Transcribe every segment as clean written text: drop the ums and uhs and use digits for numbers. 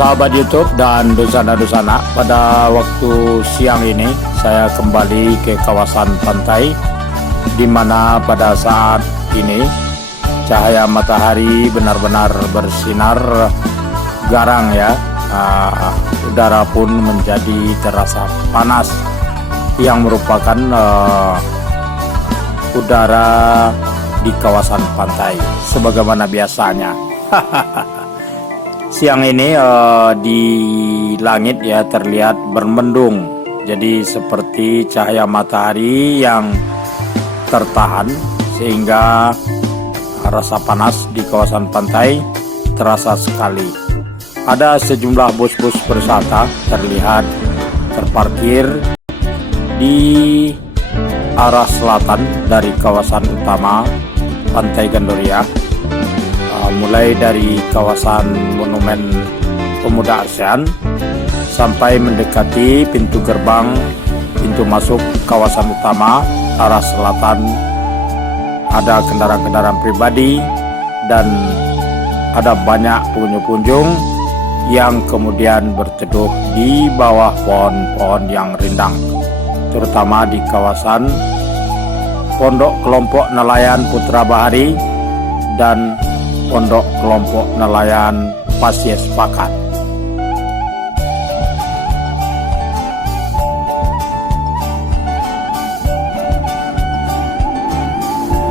Sahabat YouTube dan dosana-dosana, pada waktu siang ini saya kembali ke kawasan pantai, di mana pada saat ini cahaya matahari benar-benar bersinar garang ya. Udara pun menjadi terasa panas, yang merupakan udara di kawasan pantai sebagaimana biasanya. Siang ini di langit ya terlihat bermendung, jadi seperti cahaya matahari yang tertahan sehingga rasa panas di kawasan pantai terasa sekali. Ada sejumlah bus-bus berwisata terlihat terparkir di arah selatan dari kawasan utama Pantai Gandoria, mulai dari kawasan Monumen Pemuda ASEAN sampai mendekati pintu gerbang pintu masuk kawasan utama arah selatan. Ada kendaraan-kendaraan pribadi dan ada banyak pengunjung-pengunjung yang kemudian berteduh di bawah pohon-pohon yang rindang, terutama di kawasan Pondok Kelompok Nelayan Putra Bahari dan Pondok Kelompok Nelayan Pasir Sepakat.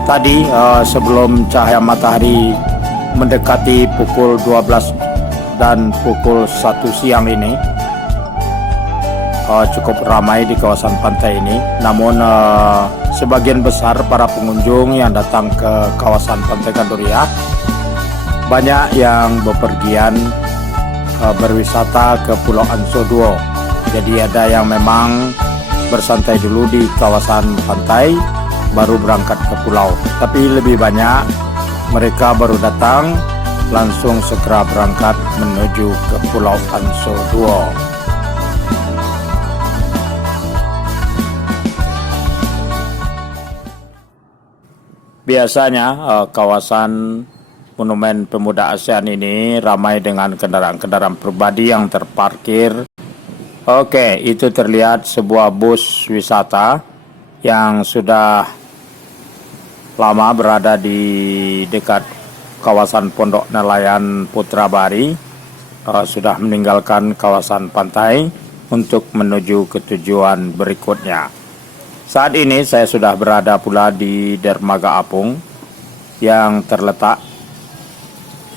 Tadi sebelum cahaya matahari mendekati pukul 12 dan pukul 1 siang ini cukup ramai di kawasan pantai ini. Namun sebagian besar para pengunjung yang datang ke kawasan Pantai Gandoria banyak yang bepergian berwisata ke Pulau Anso Duo. Jadi ada yang memang bersantai dulu di kawasan pantai baru berangkat ke pulau. Tapi lebih banyak mereka baru datang langsung segera berangkat menuju ke Pulau Anso Duo. Biasanya kawasan Monumen Pemuda ASEAN ini ramai dengan kendaraan-kendaraan pribadi yang terparkir. Oke, itu terlihat sebuah bus wisata yang sudah lama berada di dekat kawasan Pondok Nelayan Putra Bahari, sudah meninggalkan kawasan pantai untuk menuju ke tujuan berikutnya. Saat ini saya sudah berada pula di Dermaga Apung yang terletak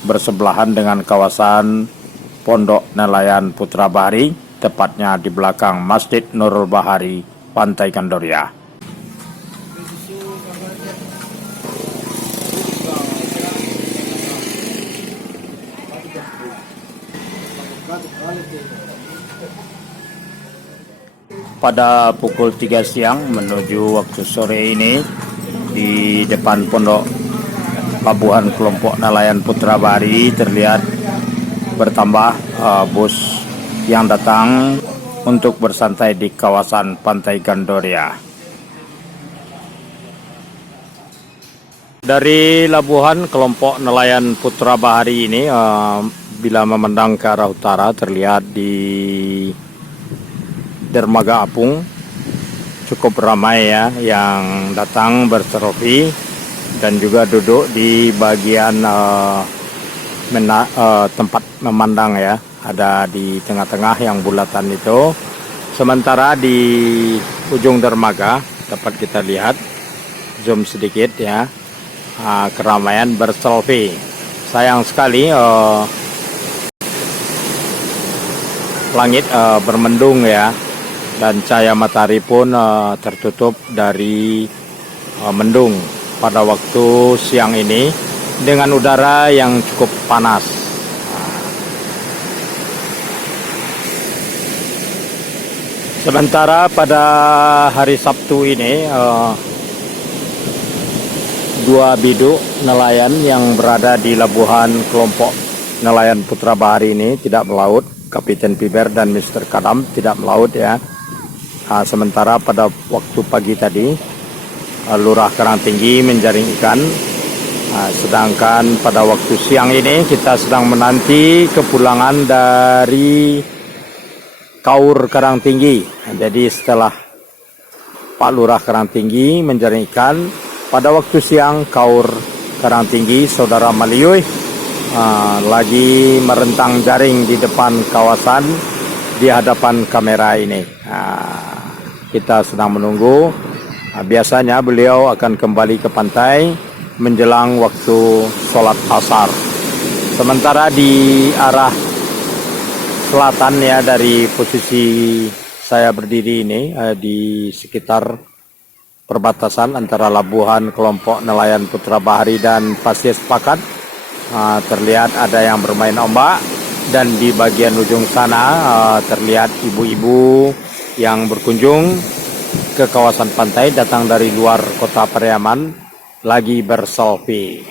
bersebelahan dengan kawasan Pondok Nelayan Putra Bahari, tepatnya di belakang Masjid Nurul Bahari, Pantai Gandoria. Pada pukul 3 siang menuju waktu sore ini, di depan Pondok Pelabuhan Kelompok Nelayan Putra Bahari terlihat bertambah bus yang datang untuk bersantai di kawasan Pantai Gandoria. Dari Labuhan Kelompok Nelayan Putra Bahari ini, bila memandang ke arah utara terlihat di Dermaga Apung cukup ramai ya yang datang berselfie dan juga duduk di bagian tempat memandang ya, ada di tengah-tengah yang bulatan itu. Sementara di ujung dermaga dapat kita lihat, zoom sedikit ya, keramaian berselfie. Sayang sekali langit bermendung ya, dan cahaya matahari pun tertutup dari mendung pada waktu siang ini dengan udara yang cukup panas. Sementara pada hari Sabtu ini dua biduk nelayan yang berada di Labuhan Kelompok Nelayan Putra Bahari ini tidak melaut. Kapiten Piber dan Mr. Kadam tidak melaut ya. Sementara pada waktu pagi tadi Lurah Karangtinggi menjaring ikan Sedangkan pada waktu siang ini kita sedang menanti kepulangan dari Kaur Karangtinggi. Jadi setelah Pak Lurah Karangtinggi menjaring ikan, pada waktu siang Kaur Karangtinggi Saudara Maliui lagi merentang jaring di depan kawasan di hadapan kamera ini. Kita sedang menunggu. Biasanya beliau akan kembali ke pantai menjelang waktu sholat asar. Sementara di arah selatan ya, dari posisi saya berdiri ini di sekitar perbatasan antara Labuhan kelompok nelayan Putra Bahari dan Pasir Sepakat, terlihat ada yang bermain ombak, dan di bagian ujung sana terlihat ibu-ibu yang berkunjung ke kawasan pantai datang dari luar kota Pariaman lagi berselfie.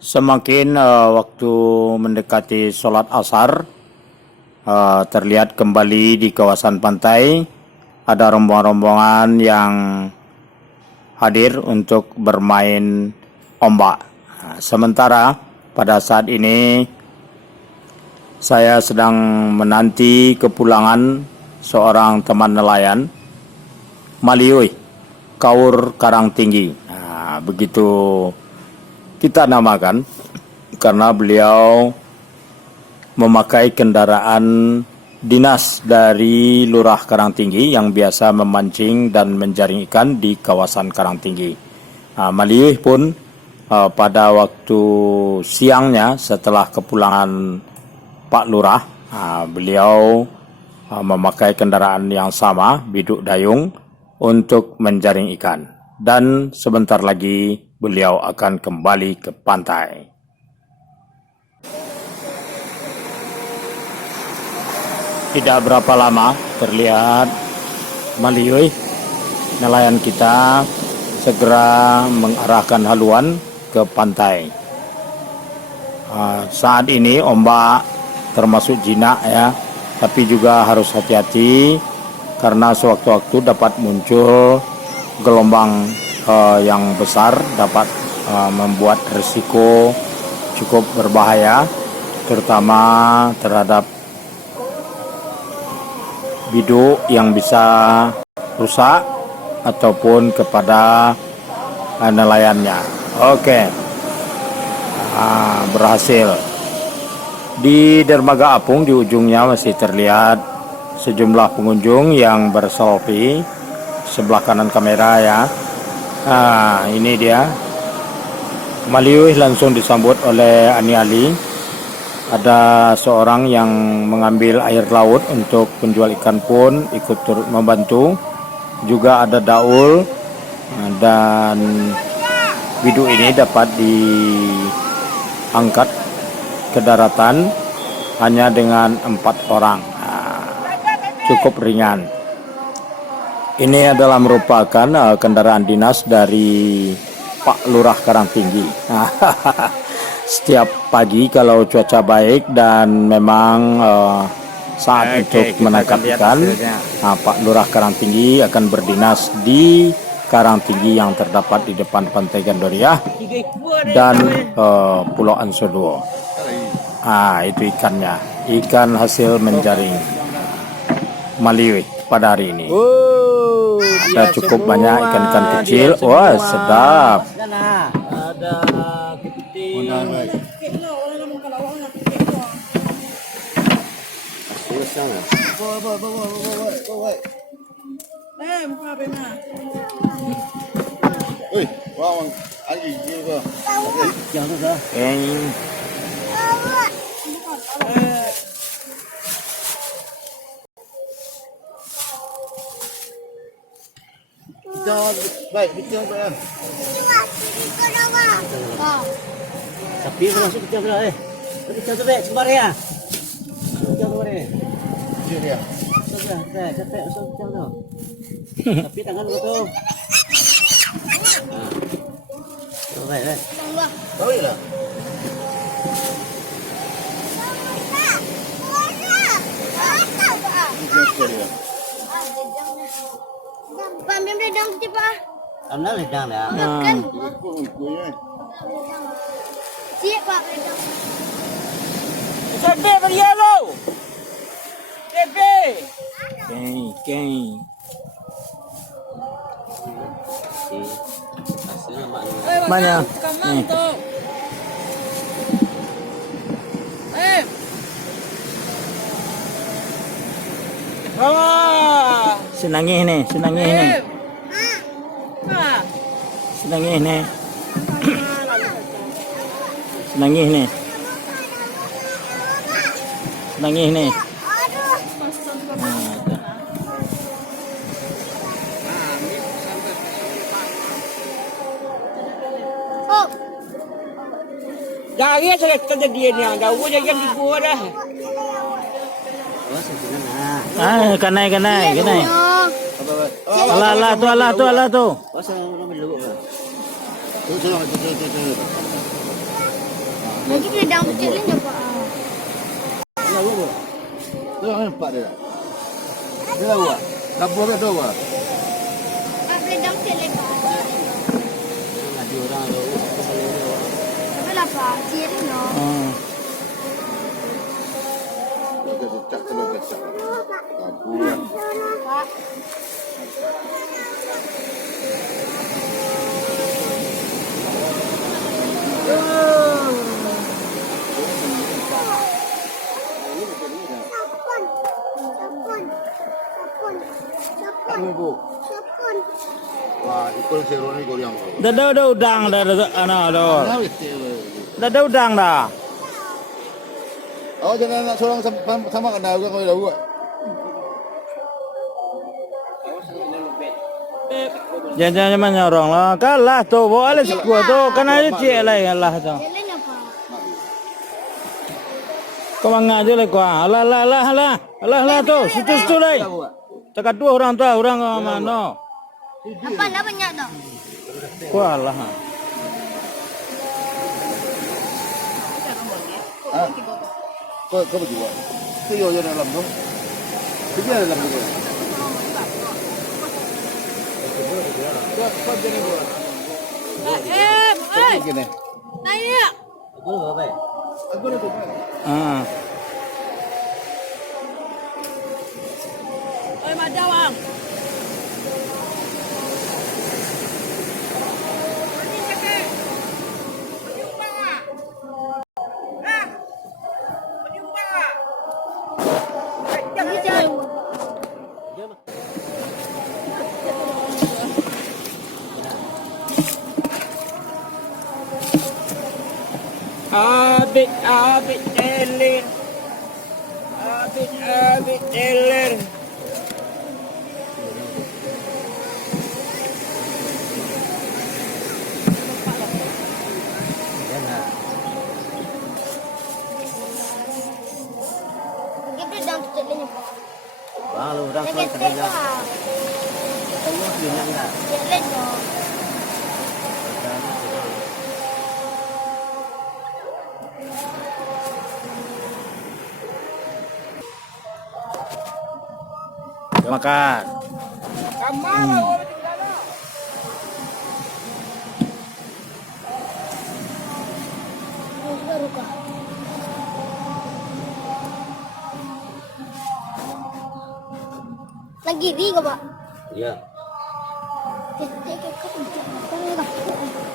Semakin waktu mendekati sholat asar, terlihat kembali di kawasan pantai ada rombongan-rombongan yang hadir untuk bermain ombak. Sementara pada saat ini saya sedang menanti kepulangan seorang teman nelayan Maliui, Kaur Karangtinggi. Begitu kita namakan karena beliau memakai kendaraan dinas dari Lurah Karangtinggi yang biasa memancing dan menjaring ikan di kawasan Karangtinggi. Maliui pun pada waktu siangnya setelah kepulangan Pak Lurah, beliau memakai kendaraan yang sama, biduk dayung, untuk menjaring ikan. Dan sebentar lagi beliau akan kembali ke pantai. Tidak berapa lama terlihat Maliui, nelayan kita, segera mengarahkan haluan ke pantai. Saat ini ombak termasuk jinak ya, tapi juga harus hati-hati karena sewaktu-waktu dapat muncul gelombang yang besar, dapat membuat risiko cukup berbahaya, terutama terhadap biduk yang bisa rusak ataupun kepada nelayannya. Oke. Berhasil. Di dermaga apung di ujungnya masih terlihat sejumlah pengunjung yang berselfie sebelah kanan kamera ya. Ini dia. Maliui langsung disambut oleh Ani Ali. Ada seorang yang mengambil air laut untuk penjual ikan pun ikut turut membantu. Juga ada Daul, dan biduk ini dapat diangkat ke daratan hanya dengan 4 orang. Cukup ringan. Ini adalah merupakan kendaraan dinas dari Pak Lurah Karangtinggi. Setiap pagi kalau cuaca baik dan memang saat untuk menangkap ikan, Pak Lurah Karangtinggi akan berdinas di Karangtinggi yang terdapat di depan Pantai Gandoria dan Pulau Ansoduo. Itu ikannya, ikan hasil menjaring Maliui pada hari ini. Ada cukup banyak ikan-ikan kecil. Wah, sedap. Ada kepiting. Baik, bincang ya. Tapi masuk bincang dah bincang tu baik sebar ya. Bincang tu ni. Dia. Sudah, capek masuk bincang tu. Tapi tangan betul. Baik, baik. Baiklah. Pak ambil redang tu Pak. Ambil ledang dah. Makan. Siap Pak redang. Sampai bagi lo. Sampai. Okay. Mana? Nih. Senangnya ini, senangnya ini. Senangnya ini. Senangnya ini. Senangnya ini. Nah, tuh. Oh, Jangan saya kejadian yang jauh jangan dibuat dah. Oh, sebenarnya. Kanai, kanai, kanai. oh. Alah tu. Oh, saya nak meluk. Lagi redang kecil ni Pak. Tu yang nampak dia. Dia tahu tak? Dapur dia tahu tak? Pak redang kecil lagi. Ada orang tu. Tapi lah Pak, kecil ni no. Kita cecak telur cecak. Dapur. Pak. Tunggu. Wah, ikut seron ni kau yang. Dah udang dah dah. Habis. Dah udang dah. Oh, jangan nak seorang sama kena juga kau tahu. Jangan mana orang lah. Kalah tu, boleh sekuat tu. Kan aja cik lah yang lah tu. Kecil ni Pak. Kau mangga aja lah kau. Alah tu. Situ lah. Cakap dua orang tu, orang mana? Apa dah banyak dah. Kau alah. Kau berdua. Tu yo yo dalam tu. Pergi dalam tu. Kau jadi buat. Pergi ni. Naik. Aku apa? Aku nak tu. Ah. Oi, ada bang. Abit elir. Abit elir. Dia redang kecil ni Pak. Bang, lu orang Kecil kau tak Pak. Tengok dia nak. Kecil ni. Makan. Lagi ke Pak? Ya. Kecil ke kecil.